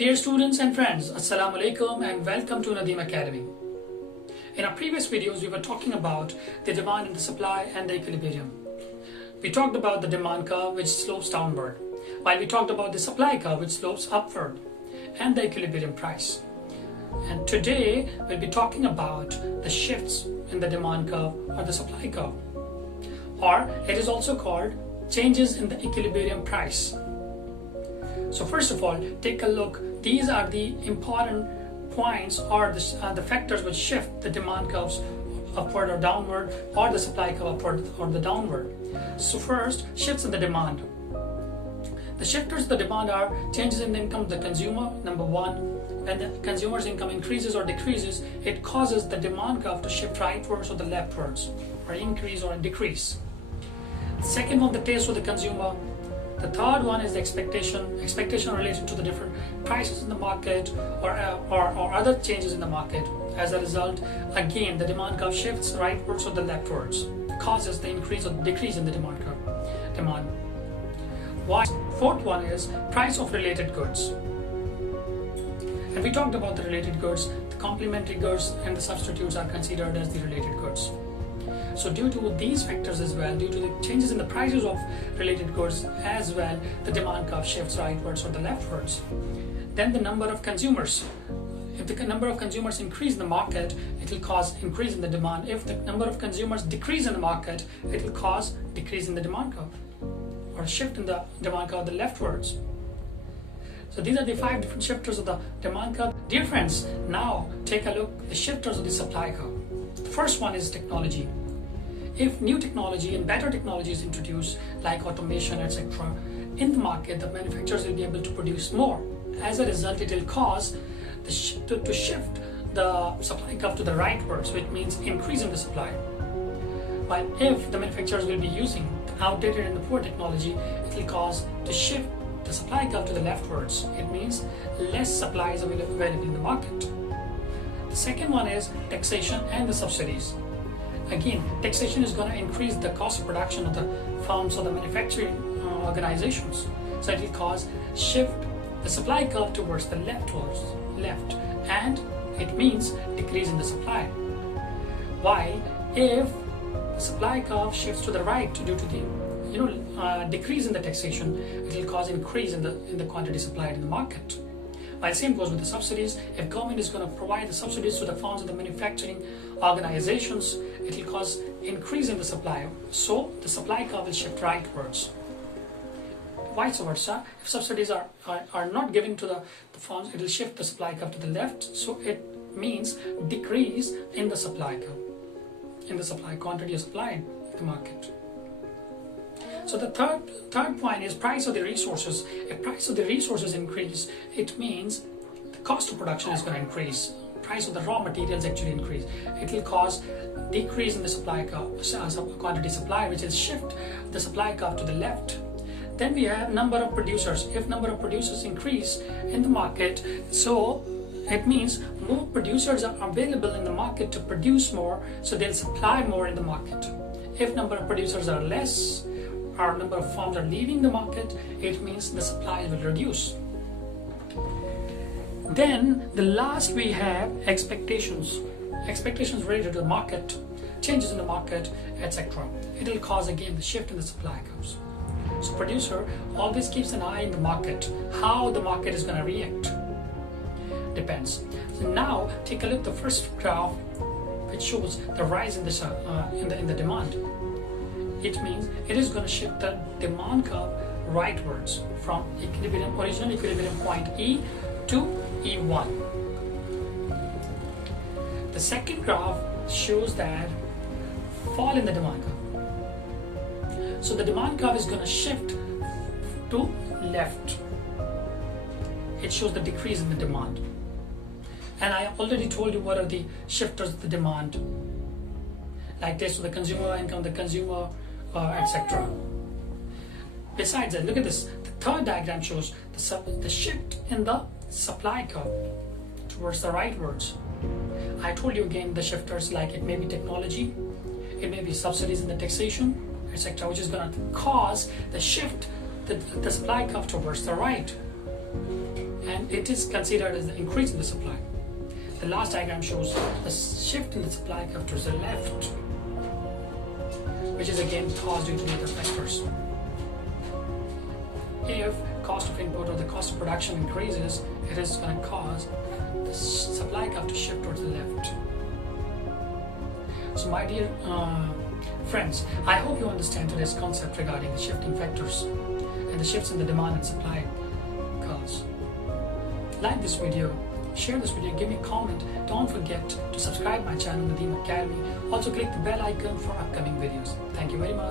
Dear students and friends, Assalamu alaikum and welcome to Nadeem Academy. In our previous videos, we were talking about the demand and the supply and the equilibrium. We talked about the demand curve which slopes downward, while we talked about the supply curve which slopes upward, and the equilibrium price. And today, we'll be talking about the shifts in the demand curve or the supply curve. Or it is also called changes in the equilibrium price. So first of all, take a look. These are the important points or the factors which shift the demand curves upward or downward, or the supply curve upward or the downward. So first, shifts in the demand. The shifters of the demand are changes in the income of the consumer. Number one, when the consumer's income increases or decreases, it causes the demand curve to shift rightwards or the leftwards, or increase or decrease. The second one, the taste of the consumer. The third one is the expectation related to the different prices in the market or other changes in the market. As a result, again, the demand curve shifts rightwards or the leftwards, causes the increase or decrease in the demand curve. Why? Fourth one is price of related goods. And we talked about the related goods. The complementary goods and the substitutes are considered as the related goods. So due to these factors as well, due to the changes in the prices of related goods as well, the demand curve shifts rightwards or the leftwards. Then the number of consumers. If the number of consumers increase in the market, it will cause increase in the demand. If the number of consumers decrease in the market, it will cause decrease in the demand curve, or shift in the demand curve the leftwards. So these are the 5 different shifters of the demand curve. Dear friends, now take a look at the shifters of the supply curve. The first one is technology. If new technology and better technology is introduced, like automation, etc., in the market, the manufacturers will be able to produce more. As a result, it will cause to shift the supply curve to the rightwards, which means increase in the supply. While if the manufacturers will be using outdated and the poor technology, it will cause to shift the supply curve to the leftwards. It means less supply is available in the market. The second one is taxation and the subsidies. Again, taxation is going to increase the cost of production of the firms or the manufacturing organizations. So it will cause shift the supply curve towards the left, and it means decrease in the supply. While if the supply curve shifts to the right due to the decrease in the taxation, it will cause increase in the quantity supplied in the market. While same goes with the subsidies. If government is going to provide the subsidies to the firms and the manufacturing organizations, it will cause increase in the supply. So the supply curve will shift rightwards. Vice versa, if subsidies are not given to the firms, it will shift the supply curve to the left. So it means decrease in the supply curve, in the supply quantity of supply in the market. So the third point is price of the resources. If price of the resources increase, it means the cost of production is going to increase. Price of the raw materials actually increase. It will cause decrease in the supply curve, quantity supply, which will shift the supply curve to the left. Then we have number of producers. If number of producers increase in the market, so it means more producers are available in the market to produce more, so they'll supply more in the market. If number of producers are less, or number of firms are leaving the market, it means the supply will reduce. Then the last we have expectations related to the market, changes in the market, etc. It will cause again the shift in the supply curves. So producer always keeps an eye in the market, how the market is going to react. Depends. So now take a look at the first graph, which shows the rise in the demand. It means it is going to shift the demand curve rightwards from original equilibrium point E to E1. The second graph shows that fall in the demand curve. So the demand curve is going to shift to left. It shows the decrease in the demand. And I already told you what are the shifters of the demand, like this, so the consumer income, the consumer, etc. Besides that, look at this. The third diagram shows the shift in the supply curve towards the rightwards. I told you again the shifters, like it may be technology, it may be subsidies in the taxation, etc., which is going to cause the shift, the supply curve towards the right. and it is considered as the increase in the supply. The last diagram shows the shift in the supply curve towards the left, which is again caused due to the other factors. If cost of input or the cost of production increases, it is going to cause the supply curve to shift towards the left. So my dear friends, I hope you understand today's concept regarding the shifting factors and the shifts in the demand and supply curves. Like this video, share this video, give me a comment. Don't forget to subscribe my channel, Nadeem Academy. Also click the bell icon for upcoming videos. Thank you very much.